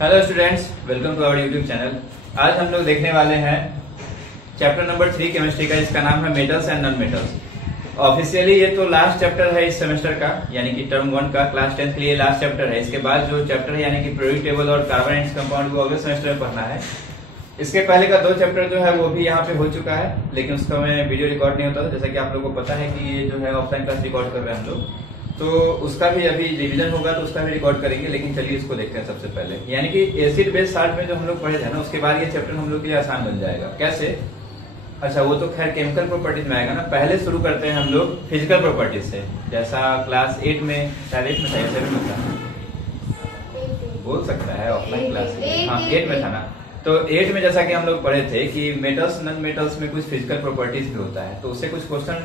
Hello students, welcome to our YouTube channel. आज हम लोग देखने वाले हैं चैप्टर नंबर 3 केमिस्ट्री का, जिसका नाम है metals and non metals. Officially ये तो लास्ट चैप्टर है इस सेमेस्टर का, यानी कि टर्म 1 का क्लास 10 के लिए लास्ट चैप्टर है। इसके बाद जो चैप्टर है यानी कि पीरियोडिक टेबल और कार्बन एंड कंपाउंड को अगले सेमेस्टर में पढ़ना है। इसके पहले का 2 चैप्टर जो है वो भी यहाँ पे हो चुका है, लेकिन उसका में वीडियो रिकॉर्ड नहीं होता था। जैसा कि आप लोगों को पता है कि ये जो है ऑफलाइन क्लास रिकॉर्ड कर रहे हैं हम लोग, तो उसका भी अभी रिवीजन होगा तो उसका भी रिकॉर्ड करेंगे। लेकिन चलिए इसको देखते हैं सबसे पहले। यानी कि एसिड बेस साल्ट में जो हम लोग पढ़े थे ना, उसके बाद ये चैप्टर हम लोग के लिए आसान बन जाएगा। कैसे? अच्छा, वो तो खैर केमिकल प्रॉपर्टीज में आएगा ना। पहले शुरू करते हैं हम लोग फिजिकल प्रॉपर्टीज से, जैसा क्लास 8 में, शायद 8 में था या 7 में था, बोल सकता है ऑफलाइन क्लास में। हाँ, 8 में था ना। तो 8 में जैसा कि हम लोग पढ़े थे कि मेटल्स नॉन मेटल्स में कुछ फिजिकल प्रॉपर्टीज भी होता है, तो उससे कुछ क्वेश्चन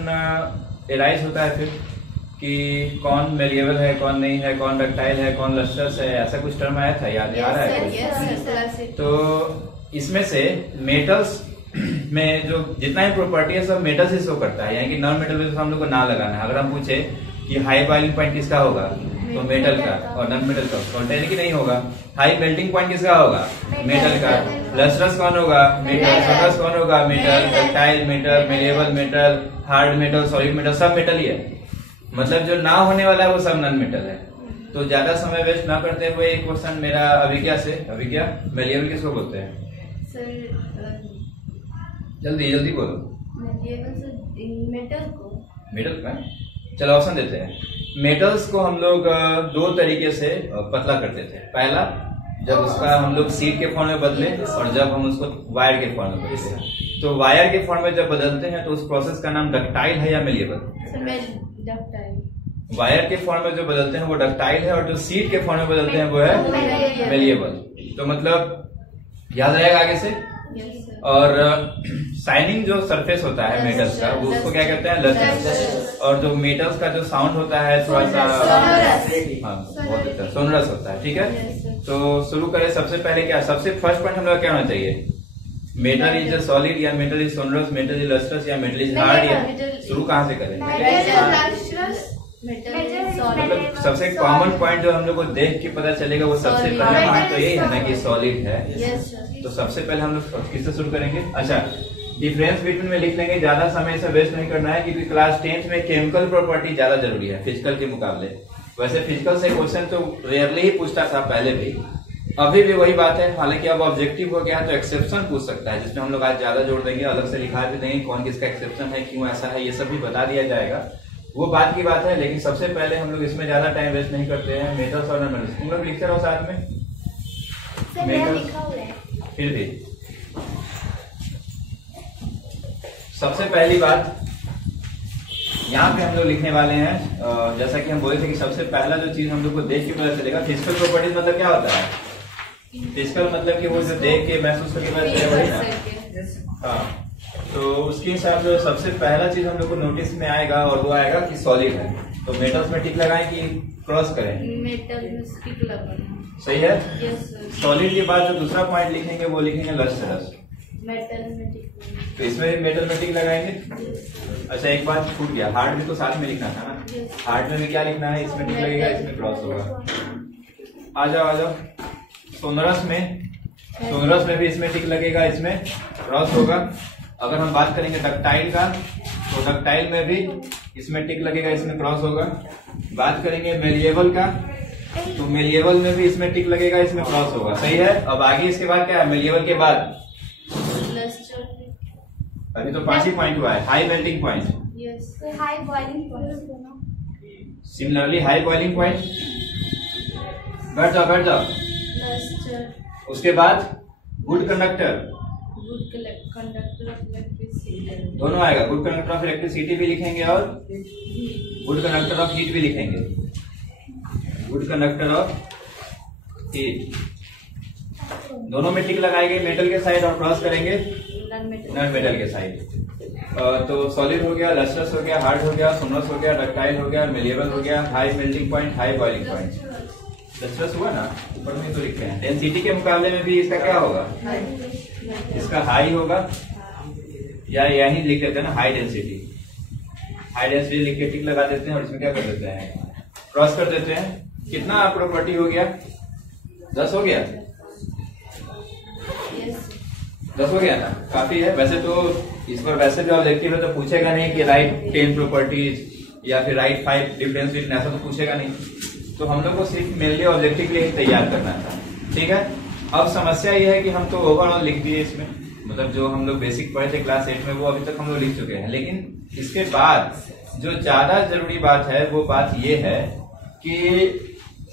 एराइज होता है फिर कि कौन मेलिएबल है, कौन नहीं है, कौन डक्टाइल है, कौन लस्ट्रस है, ऐसा कुछ टर्म आया था, याद आ रहा है? तो इसमें से मेटल्स में जो जितना ही प्रॉपर्टी है सब मेटल से शो करता है, यानी कि नॉन मेटल में तो हम लोग को ना लगाना है। अगर हम पूछे कि हाई बॉइलिंग पॉइंट किसका होगा, तो मेटल का, और नॉन मेटल का उल्टा कि नहीं होगा। हाई मेल्टिंग पॉइंट किसका होगा, मेटल का। लस्ट्रस कौन होगा, मेटल। सोनरस कौन होगा, metal. Ductile metal, malleable metal, hard metal, solid metal, सब मेटल ही है। मतलब जो ना होने वाला है वो सब नॉन मेटल है। तो ज्यादा समय वेस्ट ना करते हुए एक क्वेश्चन मेरा अभिज्ञा से। अभिज्ञा, मेलिएबल किसको बोलते हैं? सर जल्दी जल्दी बोलो। मेटल को। मेटल का? चलो ऑप्शन देते हैं। मेटल्स को हम लोग 2 तरीके से पतला करते थे। पहला, जब उसका हम लोग सीड के फॉर्म में बदले, और जब हम उसको वायर के फॉर्म में बदले। तो वायर के फॉर्म में जब बदलते हैं तो उस प्रोसेस का नाम डक्टाइल है या मेलिएबल? डक्टाइल। वायर के फॉर्म में जो बदलते हैं वो डक्टाइल है, और जो सीड के फॉर्म में बदलते हैं वो है मेलिएबल। तो मतलब याद रहेगा आगे से। और शाइनिंग जो सरफेस होता है मेटल्स का, वो उसको क्या कहते हैं, लस्ट्रस। और जो मेटल्स का जो साउंड होता है थोड़ा सा, हाँ बहुत अच्छा, सोनरस होता है। ठीक है, तो शुरू करें। सबसे पहले क्या, सबसे फर्स्ट पॉइंट हम लोग क्या होना चाहिए, मेटल इज सॉलिड या metal is sonorous, metal is lustrous या मेटल इज हार्ड, या शुरू कहाँ से करें? मतलब सबसे कॉमन पॉइंट जो हम लोग को देख के पता चलेगा वो सबसे पहला पॉइंट तो यही है ना कि सॉलिड है। तो सबसे पहले हम लोग किससे शुरू करेंगे? अच्छा, डिफरेंस बिटवीन में लिख लेंगे, ज्यादा समय से वेस्ट नहीं करना है, क्योंकि क्लास 10 में केमिकल प्रॉपर्टी ज्यादा जरूरी है फिजिकल के मुकाबले। वैसे फिजिकल से क्वेश्चन तो रेयरली ही पूछता था पहले भी, अभी भी वही बात है। हालांकि अब ऑब्जेक्टिव हो गया है तो एक्सेप्शन पूछ सकता है, जिसमें हम लोग आज ज्यादा जोड़ देंगे, अलग से लिखा भी देंगे कौन किसका एक्सेप्शन है, क्यों ऐसा है, ये सब भी बता दिया जाएगा। वो बात की बात है। लेकिन सबसे पहले हम लोग इसमें ज्यादा टाइम वेस्ट नहीं करते हैं। मेटल्स और नॉन मेटल्स तुम लोग लिखते रहो साथ में। फिर भी सबसे पहली बात यहाँ पे हम लोग लिखने वाले हैं, जैसा कि हम बोले थे कि सबसे पहला जो चीज हम लोग को देख के पता चलेगा, फिजिकल प्रॉपर्टीज मतलब क्या होता है? फिजिकल मतलब कि वो जो देख के महसूस करके पता चलेगा, वही ना। हाँ, तो उसके हिसाब से सबसे पहला चीज हम लोग को नोटिस में आएगा और वो आएगा कि सॉलिड है। तो मेटल्स में टिक लगाएं कि क्रॉस करें? मेटल में टिक लगाएं। सही है। Yes sir. सॉलिड के बाद जो दूसरा पॉइंट लिखेंगे वो लिखेंगे लस्ट्रस। मेटल में टिक। तो इसमें भी मेटल में टिक लगाएंगे। अच्छा, एक बात छूट गया, हार्ड में तो साथ में लिखना था ना। हार्ड में भी क्या लिखना है, इसमें टिक लगेगा, इसमें क्रॉस होगा। आ जाओ। सोनरस में भी इसमें टिक लगेगा, इसमें क्रॉस होगा। अगर हम बात करेंगे डक्टाइल का, तो डक्टाइल में भी इसमें टिक लगेगा, इसमें क्रॉस होगा। बात करेंगे मेलिएबल का, तो मेलिएबल में भी इसमें टिक लगेगा, इसमें क्रॉस होगा। सही है। अब आगे इसके बाद क्या है, मेलिएबल के बाद अभी तो 5 ही पॉइंट हुआ है। High melting point, high boiling point, similarly high boiling point. बैठ जाओ। उसके बाद good conductor, conductor of electricity, दोनों आएगा। गुड कंडक्टर ऑफ इलेक्ट्रिसिटी भी लिखेंगे और गुड कंडक्टर ऑफ हीट भी लिखेंगे। गुड कंडक्टर ऑफ हीट, दोनों में टिक लगाएंगे, मेटल के साइड, और क्रॉस करेंगे नॉन मेटल के साइड। तो सॉलिड हो गया, लस्ट्रस हो गया, हार्ड हो गया, सोनरस हो गया, डक्टाइल हो गया, मेलिएबल हो गया, high melting point, high boiling point. Lustrous हुआ ना, ऊपर में तो लिखते हैं। डेंसिटी के मुकाबले में भी इसका क्या होगा, इसका हाई होगा, या यही लिख देते हैं ना हाई डेंसिटी। हाई डेंसिटी लिख के टिक लगा देते हैं और इसमें क्या कर देते हैं, क्रॉस कर देते हैं। कितना प्रॉपर्टी हो गया, 10 हो गया। यस 10 हो गया ना, काफी है। वैसे तो इस पर वैसे भी ऑब्जेक्टिव है तो पूछेगा नहीं कि राइट 10 प्रॉपर्टीज या फिर राइट 5 डिफरेंस बिटवीन, ऐसा तो पूछेगा नहीं। तो हम लोग को सिर्फ मेनली ऑब्जेक्टिव के लिए ही तैयार करना था, ठीक है। अब समस्या यह है कि हम तो ओवरऑल लिख दिए इसमें, मतलब जो हम लोग बेसिक पढ़े थे क्लास 8 में वो अभी तक हम लोग लिख चुके हैं। लेकिन इसके बाद जो ज्यादा जरूरी बात है वो बात ये है कि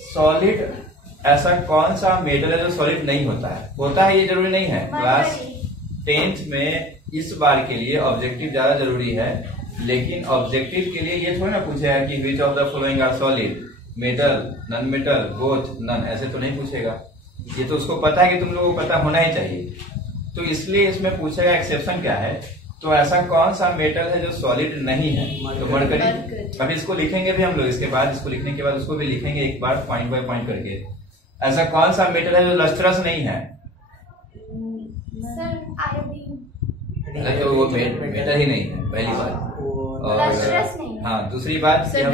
सॉलिड ऐसा कौन सा मेटल है जो सॉलिड नहीं होता है ये जरूरी नहीं है। क्लास 10th में इस बार के लिए ऑब्जेक्टिव ज्यादा जरूरी है, लेकिन ऑब्जेक्टिव के लिए ये थोड़ी ना पूछेगा कि which of the following are solid, metal, non metal, both, none, ऐसे तो नहीं पूछेगा। ये तो उसको पता है कि तुम लोगों को पता होना ही चाहिए, तो इसलिए इसमें पूछेगा एक्सेप्शन क्या है। तो ऐसा कौन सा मेटल है जो सॉलिड नहीं है, तो मरकरी। अभी इसको लिखेंगे भी हम लोग, इसके बाद इसको लिखने के बाद उसको भी लिखेंगे एक बार पॉइंट बाय पॉइंट करके। ऐसा कौन सा मेटल है जो लस्ट्रस नहीं है? Sir iodine. तो वो मेटल ही नहीं है, पहली बात। लस्ट्रस नहीं है। हाँ, दूसरी बात sir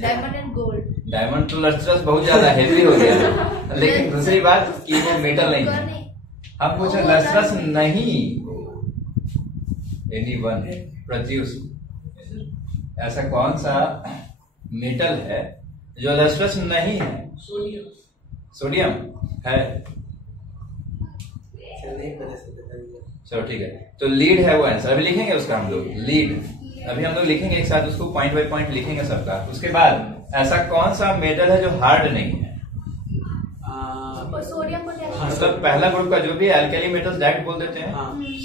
diamond and gold. Diamond तो लस्ट्रस बहुत ज्यादा हेवी हो गया, लेकिन दूसरी बात कि वो मेटल नहीं है। हम पूछे लस्ट्रस नहीं, एनीवन प्रोड्यूस, ऐसा कौन सा मेटल है जो लस्ट्रस नहीं है? सोडियम है। चलो ठीक है, तो लीड है वो आंसर। अभी लिखेंगे उसका हम लोग लीड, अभी हम लोग लिखेंगे एक साथ उसको, पॉइंट बाय पॉइंट लिखेंगे सबका। उसके बाद ऐसा कौन सा मेटल है जो हार्ड नहीं है? Sodium potassium. मतलब पहला ग्रुप का जो भी अल्कली मेटल्स डायरेक्ट बोल देते हैं,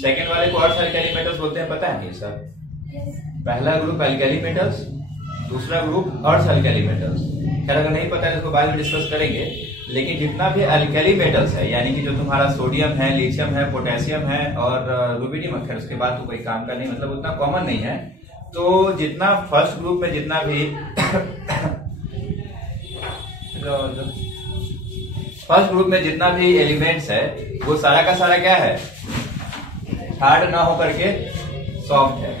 सेकंड वाले को अर्थ अल्कली मेटल्स बोलते हैं, पता है ये सब। पहला ग्रुप अल्कली मेटल्स, दूसरा ग्रुप अर्थ अल्कली मेटल्स। खैर अगर नहीं पता है तो इसको बाद में डिस्कस करेंगे। लेकिन जितना भी अल्कली मेटल्स है, यानी कि जो तुम्हारा सोडियम है, लिथियम है, पोटेशियम है और रुबिडियम, खैर उसके बाद तो कोई काम का नहीं, मतलब उतना कॉमन नहीं है। तो जितना फर्स्ट ग्रुप में जितना भी फर्स्ट ग्रुप में जितना भी एलिमेंट्स है वो सारा का सारा क्या है? हार्ड ना होकर के सॉफ्ट है।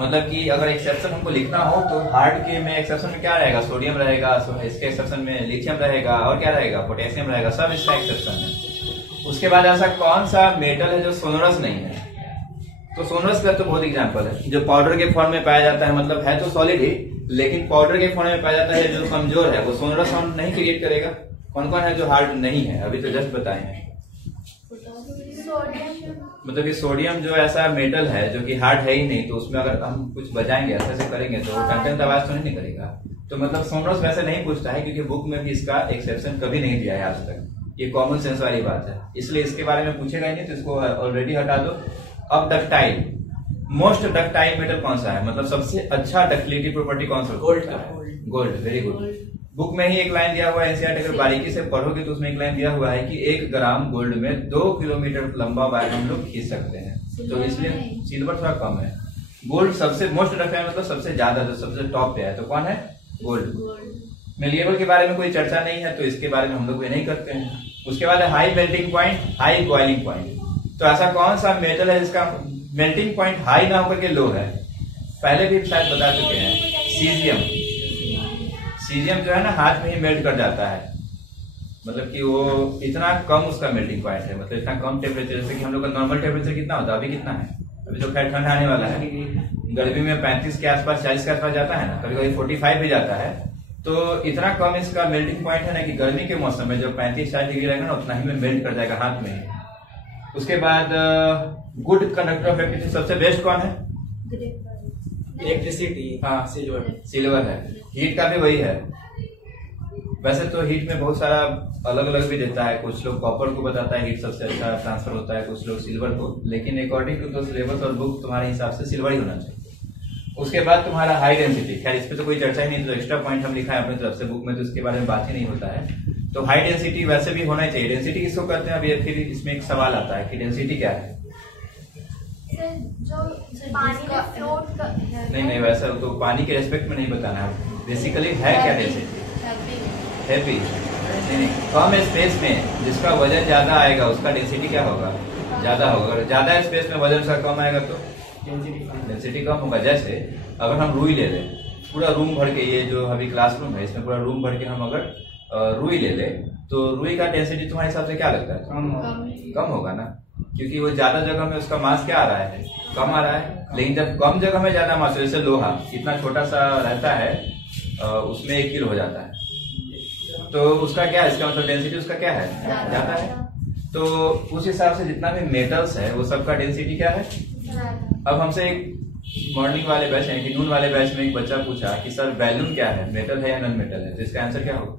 मतलब कि अगर एक्सेप्शन हमको लिखना हो तो हार्ड के में एक्सेप्शन में क्या रहेगा? सोडियम रहेगा, इसके एक्सेप्शन में लिथियम रहेगा और क्या रहेगा? पोटेशियम रहेगा, सब इसका एक्सेप्शन है। उसके बाद ऐसा कौन सा मेटल है जो सोनरस नहीं है? तो सोनरस का तो बहुत एग्जांपल है, जो पाउडर के फॉर्म में पाया जाता है, मतलब है तो सॉलिड ही, लेकिन पाउडर के फॉर्म में पाया जाता है। जो कमजोर है वो सोनरस साउंड नहीं क्रिएट करेगा। कौन कौन है जो हार्ड नहीं है? अभी तो जस्ट बताए हैं। मतलब कि सोडियम जो ऐसा मेटल है जो कि हार्ड है ही नहीं, तो उसमें अगर हम कुछ बजाएंगे, ऐसे से करेंगे तो कंटेंट आवाज तो नहीं करेगा। तो मतलब सोनरस वैसे नहीं पूछता है, क्योंकि बुक में भी इसका एक्सेप्शन कभी नहीं दिया है आज तक। ये कॉमन सेंस वाली बात है, इसलिए इसके बारे में पूछेगा ही नहीं, तो इसको ऑलरेडी हटा दो। अब डक्टाइल, मोस्ट डक्टाइल मेटल कौन सा है? मतलब सबसे अच्छा डक्टिलिटी प्रॉपर्टी कौन सा? गोल्ड। Very good. बुक में ही एक लाइन दिया हुआ है, एनसीईआरटी अगर बारीकी से पढ़ोगे तो उसमें एक लाइन दिया हुआ है कि 1 ग्राम गोल्ड में 2 किलोमीटर लंबा वायर हम लोग खींच सकते हैं। तो इसलिए सिल्वर थोड़ा कम है। गोल्ड सबसे मोस्ट डक्टाइल, मतलब सबसे ज्यादा, जो सबसे टॉप पे है, तो कौन है? गोल्ड। मेलिएबल के बारे में कोई चर्चा नहीं है, तो इसके बारे में हम लोग ये नहीं करते हैं। उसके बाद high melting point, high boiling point. तो ऐसा कौन सा मेटल है जिसका मेल्टिंग पॉइंट हाई ना होकर के लो है? पहले भी शायद बता चुके हैं, सीजियम। सीजियम जो है ना हाथ में ही मेल्ट कर जाता है, मतलब कि वो इतना कम उसका मेल्टिंग पॉइंट है, मतलब इतना कम टेम्परेचर। जैसे कि हम लोग का नॉर्मल टेम्परेचर कितना होता है? अभी कितना है? अभी तो खैर ठंड आने वाला है, गर्मी में 35 के आसपास, 40 के आसपास जाता है ना, कभी कभी 45 भी जाता है। तो इतना कम इसका मेल्टिंग पॉइंट है ना कि गर्मी के मौसम में जब 35-40 डिग्री रहेगा ना, उतना ही में मेल्ट कर जाएगा हाथ में। उसके बाद गुड कंडक्टर ऑफ इलेक्ट्रिसिटी, सबसे बेस्ट कौन है? इलेक्ट्रिसिटी। हाँ, सिल्वर है। हीट का भी वही है। वैसे तो हीट में बहुत सारा अलग अलग भी देता है, कुछ लोग कॉपर को बताता है हीट सबसे अच्छा ट्रांसफर होता है, कुछ लोग सिल्वर को, लेकिन अकॉर्डिंग टू द सिलेबस और बुक तुम्हारे हिसाब से सिल्वर ही होना चाहिए। उसके बाद तुम्हारा हाई डेंसिटी, खैर इस पे तो कोई चर्चा ही नहीं, तो एक्स्ट्रा पॉइंट हम लिखा है अपनी तरफ से, बुक में तो इसके बारे में बात ही नहीं होता है। तो हाई डेंसिटी वैसे भी होना चाहिए। डेंसिटी किसको करते हैं? अभी फिर इसमें एक सवाल आता है कि डेंसिटी क्या है? जो पानी में फ्लोट नहीं, वैसा तो पानी के रेस्पेक्ट में नहीं बताना है, बेसिकली है क्या डेंसिटी? हैवी। नहीं, कम स्पेस में जिसका वजन ज्यादा आएगा उसका डेंसिटी क्या होगा? ज्यादा होगा। अगर ज्यादा स्पेस में वजन उसका कम आएगा तो डेंसिटी कम होगा। जैसे अगर हम रुई ले लें, पूरा रूम भर के, ये जो अभी क्लासरूम है इसमें पूरा रूम भर के हम अगर रुई ले ले तो रुई का डेंसिटी तुम्हारे हिसाब से क्या लगता है? कम होगा ना, क्योंकि वो ज्यादा जगह में उसका मास क्या आ रहा है? कम आ रहा है। लेकिन जब कम जगह में ज्यादा मास, जैसे लोहा इतना छोटा सा रहता है, उसमें 1 किलो हो जाता है, तो उसका क्या है? इसका मतलब डेंसिटी उसका क्या है? ज्यादा है। तो उस हिसाब से जितना भी मेटल्स है वो सबका डेंसिटी क्या है? अब हमसे एक मॉर्निंग वाले बैच यानी कि नून वाले बैच में एक बच्चा पूछा कि सर बैलून क्या है, मेटल है या नॉन मेटल है? तो इसका आंसर क्या होगा?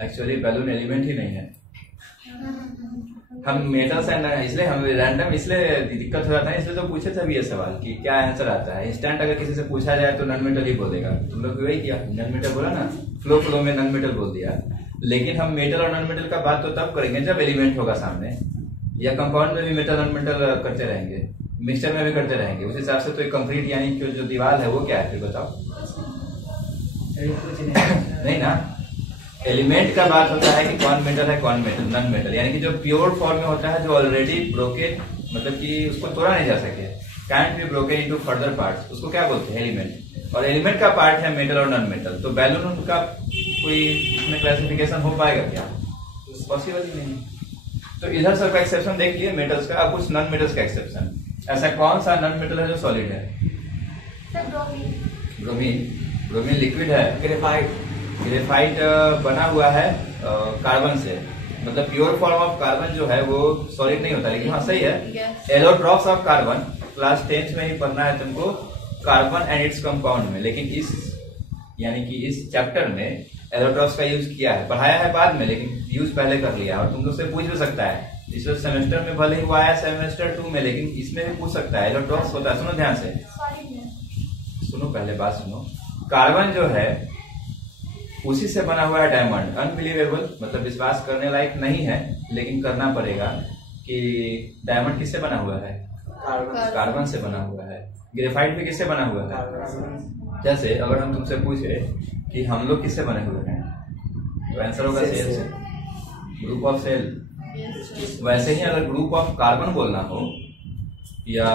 एक्चुअली बैलून एलिमेंट ही नहीं है। हम मेटल्स है, इसलिए हम रैंडम इसलिए दिक्कत हो जाता है, इसलिए तो पूछे थे अभी ये सवाल कि क्या आंसर आता है। इंस्टेंट अगर किसी से पूछा जाए तो नॉन मेटल ही बोलेगा। तुम लोग वही किया, नॉन मेटल बोला ना, फ्लो में नॉन मेटल बोल दिया। लेकिन हम मेटल और नॉन मेटल का बात तो तब करेंगे जब एलिमेंट होगा सामने, या कंपाउंड में भी मेटल नॉन मेटल करते रहेंगे, मिक्सचर में भी करते रहेंगे। उस हिसाब से तो एक कंप्लीट यानी कि जो दीवार है वो क्या है फिर बताओ? नहीं ना, एलिमेंट का बात होता है कि कौन मेटल है कौन मेटल नॉन मेटल, यानी कि जो प्योर फॉर्म में होता है, जो ऑलरेडी ब्रोकेन, मतलब कि उसको तोड़ा नहीं जा सके, cantt be broken into further parts, उसको क्या बोलते हैं? एलिमेंट। और एलिमेंट का पार्ट है मेटल और नॉन मेटल। तो बैलून का कोई इसमें क्लासिफिकेशन हो पाएगा क्या? पॉसिबल ही नहीं। तो इधर सब का एक्सेप्शन देख लिए मेटल्स का। अब कुछ नॉन मेटल्स का एक्सेप्शन। ऐसा कौन सा नॉन मेटल है जो सॉलिड है? ब्रोमीन लिक्विड है। ग्रेफाइट बना हुआ है कार्बन से, मतलब प्योर फॉर्म ऑफ कार्बन जो है वो सॉलिड नहीं होता, लेकिन हाँ सही है। Allotropes of carbon class 10th में ही पढ़ना है तुमको, कार्बन एंड इट्स कंपाउंड में। लेकिन इस यानी कि इस चैप्टर में एलोट्रॉप्स का यूज किया है, पढ़ाया है बाद में, लेकिन यूज पहले कर लिया। और तुम लोग से पूछ भी सकता है, इस सेमेस्टर में भले ही हुआ है सेमेस्टर 2 में, लेकिन इसमें भी पूछ सकता है। एलोट्रॉप्स होता है, सुनो ध्यान से, सुनो पहले बात सुनो। कार्बन जो है उसी से बना हुआ है डायमंड। अनबिलीवेबल मतलब विश्वास करने लायक नहीं है, लेकिन करना पड़ेगा कि डायमंड किससे बना हुआ है? कार्बन से बना हुआ है। ग्रेफाइट भी किससे बना हुआ है? जैसे अगर हम तुमसे पूछे कि हम लोग किससे बने हुए हैं, तो आंसर होगा सेल से, ग्रुप ऑफ सेल। वैसे ही अगर ग्रुप ऑफ कार्बन बोलना हो या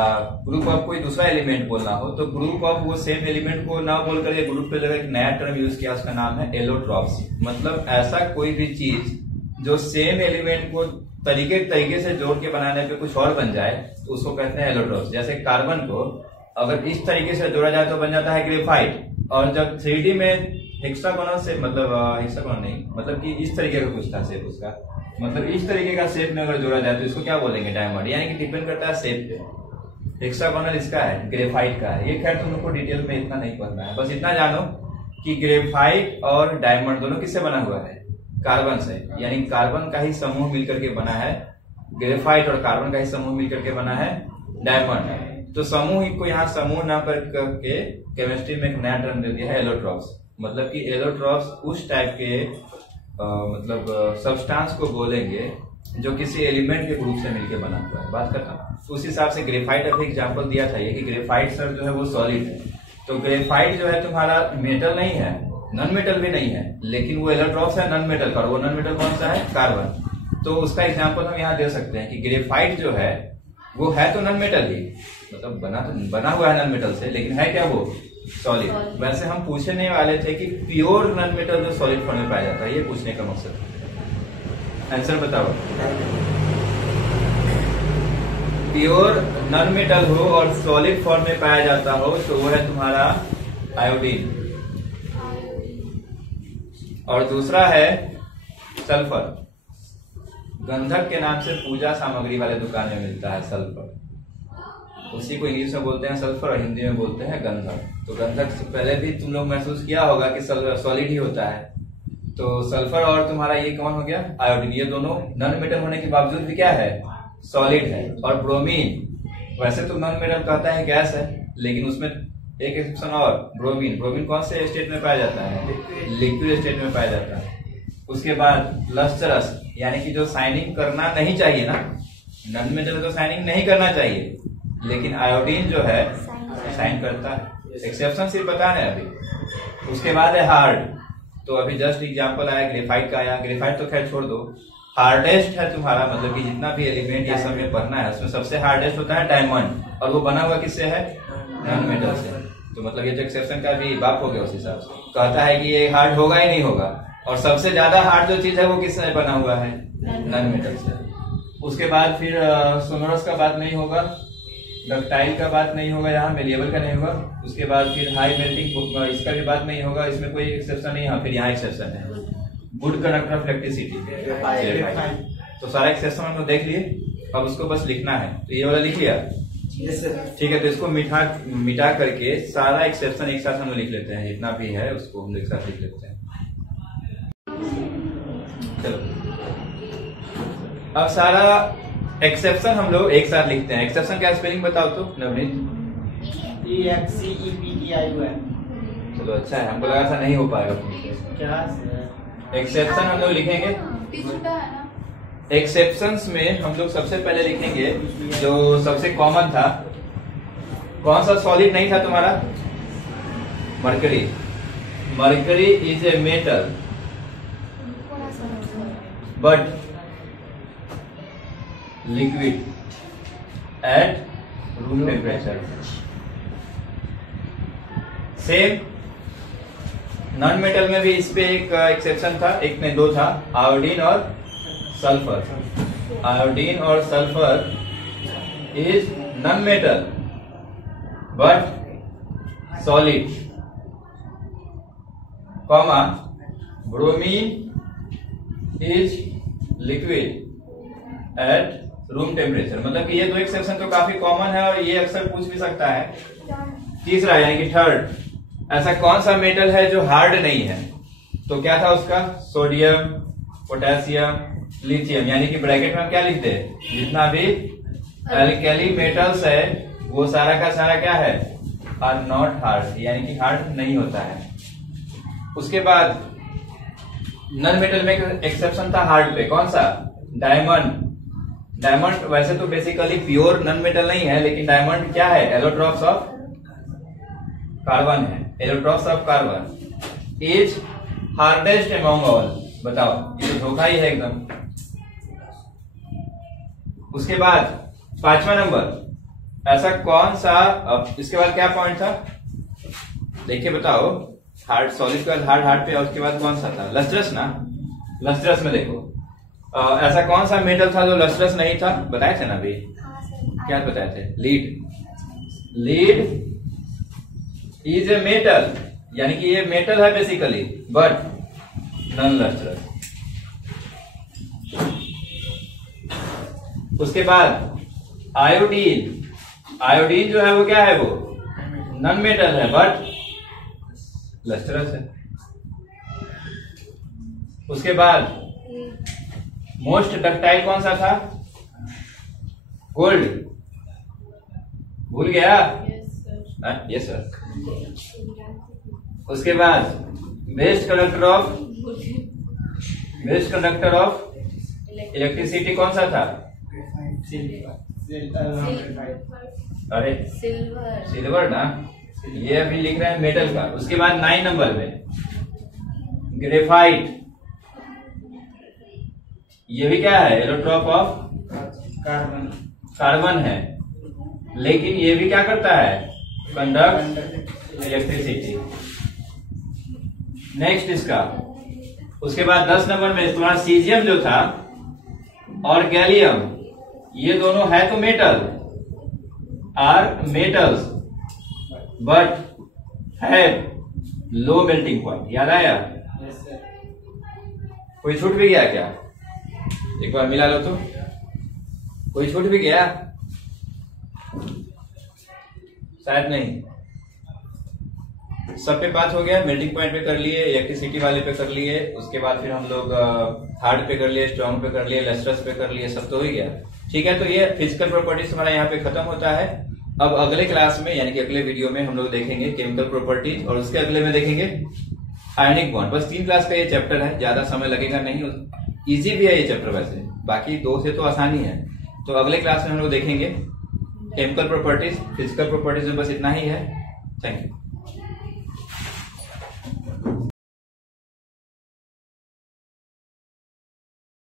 ग्रुप ऑफ कोई दूसरा एलिमेंट बोलना हो, तो ग्रुप ऑफ वो सेम एलिमेंट को ना बोल कर ग्रुप पे जगह एक नया टर्म यूज किया, उसका नाम है एलोट्रॉप्स। मतलब ऐसा कोई भी चीज जो सेम एलिमेंट को तरीके से जोड़ के बनाने पे कुछ और बन जाए, तो उसको कहते हैं एलोट्रॉप्स। जैसे कार्बन को अगर इस तरीके से जोड़ा जाए तो बन जाता है ग्रेफाइट, और जब 3D में हेक्सागोनल से, मतलब हेक्सागोनल नहीं, मतलब कि इस तरीके का कुछ था शेप उसका, मतलब इस तरीके का शेप में अगर जोड़ा जाए तो इसको क्या बोलेंगे? डायमंड। यानी कि डिपेंड करता है शेप पे। हेक्सागोनल इसका है, ग्रेफाइट का है। ये खैर तुम लोग को डिटेल में इतना नहीं पढ़ना है, बस इतना जानो कि ग्रेफाइट और डायमंड दोनों किससे बना हुआ है? कार्बन से। यानी कार्बन का ही समूह मिलकर के बना है ग्रेफाइट, और कार्बन का ही समूह मिलकर के बना है डायमंड। तो समूह को यहाँ समूह ना करके केमिस्ट्री में एक नया टर्म दे दिया है एलोट्रॉप्स। मतलब कि एलोट्रॉप्स उस टाइप के मतलब सब्सटेंस को बोलेंगे जो किसी एलिमेंट के ग्रुप से मिलकर बना हुआ है। बात करता हूँ तो उस हिसाब से ग्रेफाइट अभी एग्जांपल दिया था ये कि ग्रेफाइट सर जो है वो सॉलिड है। तो ग्रेफाइट जो है तुम्हारा मेटल नहीं है, नॉन मेटल भी नहीं है, लेकिन वो एलोट्रॉप्स है नॉन मेटल का। और वो नॉन मेटल कौन सा है? कार्बन। तो उसका एग्जांपल हम यहाँ दे सकते हैं कि ग्रेफाइट जो है वो है तो नॉन मेटल ही, मतलब बना हुआ है नॉन मेटल से, लेकिन है क्या वो? सॉलिड। वैसे हम पूछने वाले थे कि प्योर नॉन मेटल जो सॉलिड फॉर्म में पाया जाता है, ये पूछने का मकसद। आंसर बताओ। प्योर नॉन मेटल हो और सॉलिड फॉर्म में पाया जाता हो तो वो है तुम्हारा आयोडीन, और दूसरा है सल्फर। गंधक के नाम से पूजा सामग्री वाले दुकान में मिलता है सल्फर, उसी को इंग्लिश में बोलते हैं सल्फर और हिंदी में बोलते हैं गंधक। तो गंधक से पहले भी तुम लोग महसूस किया होगा कि सॉलिड ही होता है। तो सल्फर और तुम्हारा ये कौन हो गया? आयोडीन। ये दोनों नॉन मेटल होने के बावजूद भी क्या है? सॉलिड है। और ब्रोमीन वैसे तो नॉन मेटल कहता है गैस है, लेकिन उसमें एक एक्सेप्शन और, ब्रोमीन। ब्रोमीन कौन से स्टेट में पाया जाता है? लिक्विड स्टेट में पाया जाता है। उसके बाद लस्टरस, यानी कि जो शाइनिंग करना नहीं चाहिए ना, नॉन मेटल तो शाइनिंग नहीं करना चाहिए, लेकिन आयोडीन जो है शाइन करता है। एक्सेप्शन सिर्फ बता रहे अभी। उसके बाद है हार्ड। तो अभी जस्ट एग्जांपल आया ग्रेफाइट का आया। ग्रेफाइट तो खैर छोड़ दो, हार्डेस्ट है तुम्हारा, मतलब कि जितना भी एलिमेंट ये सब में पढ़ना है उसमें सबसे हार्डेस्ट होता है डायमंड, और वो बना हुआ किससे है? नॉन मेटल से। तो मतलब ये जो एक्सेप्शन का भी बाप हो गया उस हिसाब से, कहता है कि ये हार्ड होगा ही नहीं होगा। और सबसे ज्यादा हार्ड जो चीज है वो किससे बना हुआ है? नॉन मेटल से। उसके बाद फिर सोनोरस का बात नहीं होगा, डक्टाइल का बात नहीं होगा, यहाँ मेलिएबल का नहीं होगा। उसके बाद फिर हाई मेल्टिंग इसका भी बात नहीं होगा, इसमें कोई एक्सेप्शन नहीं है। फिर यहाँ एक्सेप्शन है गुड कंडक्टर ऑफ इलेक्ट्रिसिटी। तो सारा एक्सेप्शन हम लोग देख लिए, अब उसको बस लिखना है। तो ये वाला लिख लिया, ठीक है। तो इसको मिटा करके सारा एक्सेप्शन एक साथ हम लोग लिख लेते हैं, जितना भी है उसको हम लोग एक साथ लिख लेते हैं। चलो अब सारा एक्सेप्शन हम लोग एक साथ लिखते हैं। एक्सेप्शन का स्पेलिंग बताओ तो नवनीत। EXCEPTION। चलो अच्छा है, हमको लगा था नहीं हो पाएगा। क्या एक्सेप्शन हम लोग लिखेंगे। एक्सेप्शंस में हम लोग सबसे पहले लिखेंगे जो सबसे कॉमन था। कौन सा सॉलिड नहीं था तुम्हारा? Mercury. Mercury is a metal but liquid at room temperature. Same non metal में भी इस पे एक एक्सेप्शन था, एक नहीं दो था, आयोडीन और सल्फर। आयोडीन और sulphur is non metal but solid, comma bromine is liquid at room temperature. मतलब कि ये दो एक्सेप्शन तो काफी कॉमन है और ये अक्सर पूछ भी सकता है। तीसरा यानी कि थर्ड, ऐसा कौन सा मेटल है जो हार्ड नहीं है? तो क्या था उसका? Sodium, potassium, lithium. यानी कि ब्रैकेट में हम क्या लिखते हैं? जितना भी एल्कली मेटल्स है वो सारा का सारा क्या है? आर नॉट हार्ड, यानी कि हार्ड नहीं होता है। उसके बाद नॉन मेटल में एक्सेप्शन था हार्ड पे, कौन सा? डायमंड। डायमंड वैसे तो बेसिकली प्योर नॉन मेटल नहीं है, लेकिन डायमंड क्या है? एलोट्रॉप्स ऑफ कार्बन है। Allotropes of carbon is hardest among all. बताओ, ये तो धोखा ही है एकदम। उसके बाद 5वां नंबर, ऐसा कौन सा, अब इसके बाद क्या पॉइंट था देखिए बताओ। हार्ड सॉलिड का हार्ड पे, और उसके बाद कौन सा था? लस्ट्रस ना। लस्ट्रस में देखो ऐसा कौन सा मेटल था जो लस्ट्रस नहीं था? बताए थे ना अभी, क्या बताए थे? Lead. Lead is a metal, यानी कि ये मेटल है बेसिकली बट नॉन लस्ट्रस। उसके बाद आयोडीन। आयोडीन जो है वो क्या है? वो नॉन मेटल है बट लस्ट्रस है। उसके बाद मोस्ट डक्टाइल कौन सा था? गोल्ड। भूल गया? Yes sir. उसके बाद बेस्ट कंडक्टर ऑफ इलेक्ट्रिसिटी कौन सा था? अरे सिल्वर ना, ये अभी लिख रहे हैं मेटल का। उसके बाद 9 नंबर में ग्रेफाइट। ये भी क्या है? एलोट्रॉप ऑफ कार्बन है, लेकिन ये भी क्या करता है? Conduct electricity. नेक्स्ट इसका। उसके बाद 10 नंबर में तुम्हारा सीजियम जो था और गैलियम, ये दोनों है तो मेटल, आर मेटल्स बट है लो मेल्टिंग पॉइंट। याद आया? कोई छूट भी गया क्या? एक बार मिला लो तो। कोई छूट भी गया? शायद नहीं। सब पे बात हो गया। मेल्टिंग पॉइंट पे कर लिए, इलेक्ट्रिसिटी वाले पे कर लिए, उसके बाद फिर हम लोग हार्ड पे कर लिए, स्ट्रॉन्ग पे कर लिए, लस्ट्रस पे कर लिए, सब तो हो गया। ठीक है, तो ये फिजिकल प्रॉपर्टीज हमारा यहाँ पे खत्म होता है। अब अगले क्लास में यानी कि अगले वीडियो में हम लोग देखेंगे केमिकल प्रॉपर्टीज, और उसके अगले में देखेंगे आयनिक बॉन्ड। बस 3 क्लास का ये चैप्टर है, ज्यादा समय लगेगा नहीं, इजी भी है ये चैप्टर वैसे, बाकी 2 से तो आसानी है। तो अगले क्लास में हम लोग देखेंगे केमिकल प्रॉपर्टीज, फिजिकल प्रॉपर्टीज में बस इतना ही है। Thank you.